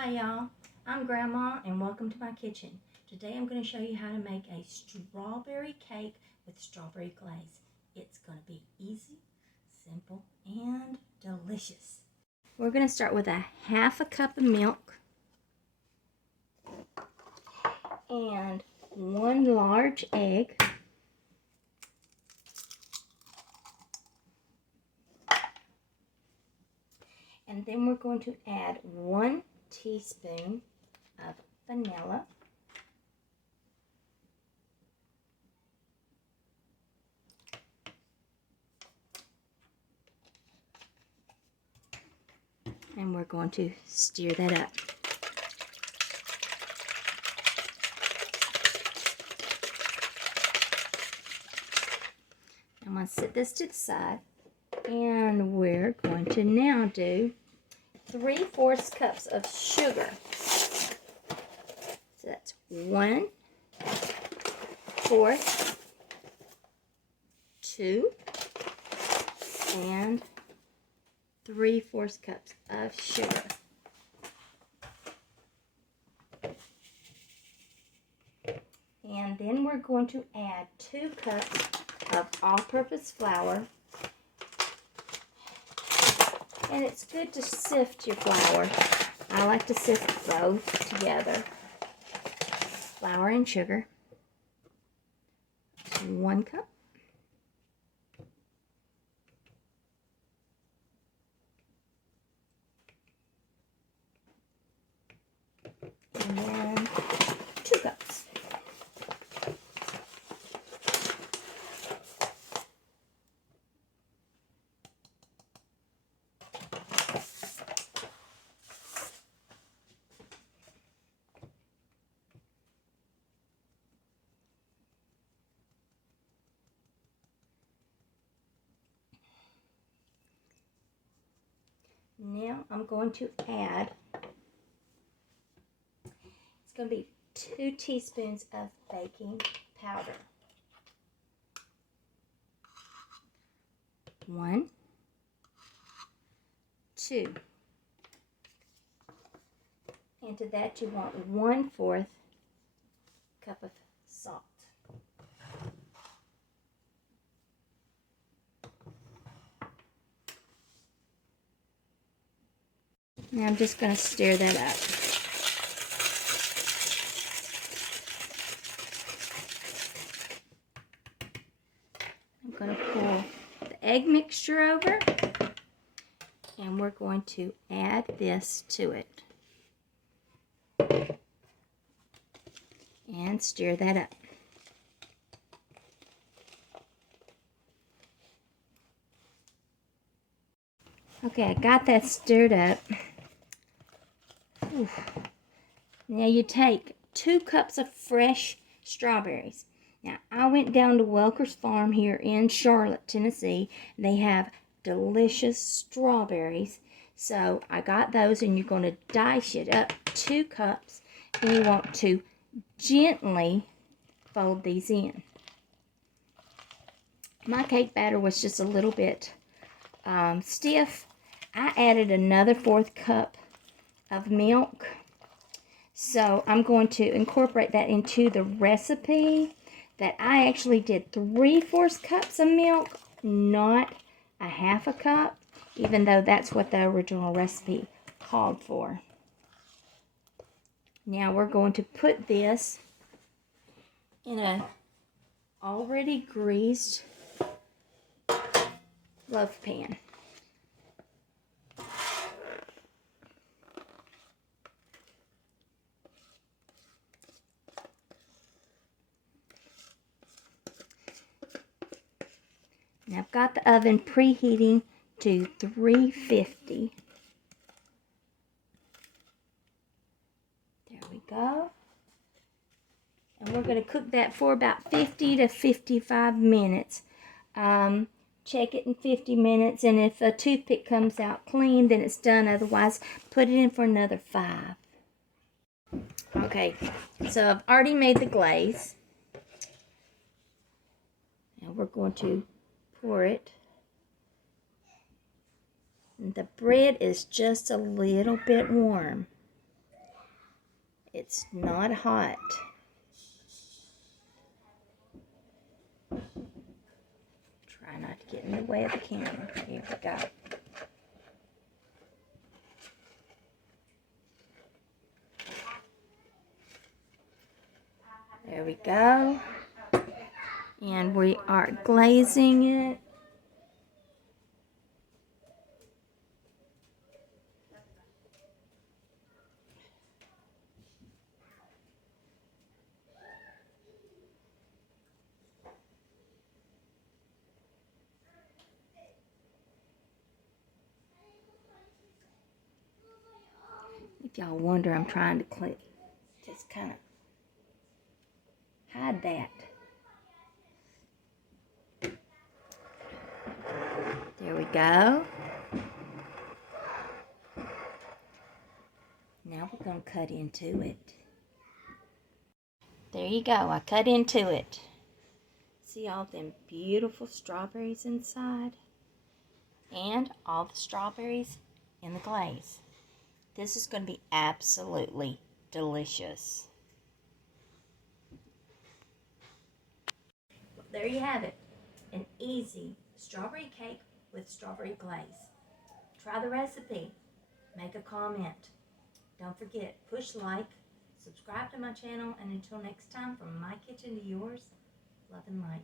Hi y'all, I'm Grandma and welcome to my kitchen. Today I'm going to show you how to make a strawberry cake with strawberry glaze. It's going to be easy, simple, and delicious. We're going to start with a half a cup of milk and one large egg. And then we're going to add 1 teaspoon of vanilla. And we're going to stir that up. I'm going to set this to the side. And we're going to now do 3/4 cups of sugar. So that's 1/4, 2, and 3/4 cups of sugar. And then we're going to add 2 cups of all-purpose flour. And it's good to sift your flour. I like to sift both together. Flour and sugar. 1 cup. And then 2 cups. Now I'm going to add, it's going to be 2 teaspoons of baking powder. 1, 2. And to that you want 1/4 cup of salt. Now I'm just going to stir that up. I'm going to pour the egg mixture over, and we're going to add this to it. And stir that up. Okay, I got that stirred up. Ooh. Now you take 2 cups of fresh strawberries. Now I went down to Welker's Farm here in Charlotte, Tennessee. They have delicious strawberries. So I got those, and you're going to dice it up 2 cups, and you want to gently fold these in. My cake batter was just a little bit stiff. I added another 1/4 cup of milk, so I'm going to incorporate that into the recipe. That I actually did 3/4 cups of milk, not a 1/2 cup, even though that's what the original recipe called for. Now we're going to put this in a already greased loaf pan. Now I've got the oven preheating to 350. There we go. And we're going to cook that for about 50 to 55 minutes. Check it in 50 minutes, and if a toothpick comes out clean, then it's done. Otherwise, put it in for another 5. Okay, so I've already made the glaze. Now we're going to pour it. And the bread is just a little bit warm. It's not hot. Try not to get in the way of the camera. Here we go. There we go. And we are glazing it. If y'all wonder, I'm trying to just kind of hide that. There we go. Now we're going to cut into it. There you go. I cut into it. See all them beautiful strawberries inside? And all the strawberries in the glaze. This is going to be absolutely delicious. Well, there you have it. An easy strawberry cake with strawberry glaze. Try the recipe. Make a comment. Don't forget, push like, subscribe to my channel, and until next time, from my kitchen to yours, love and light.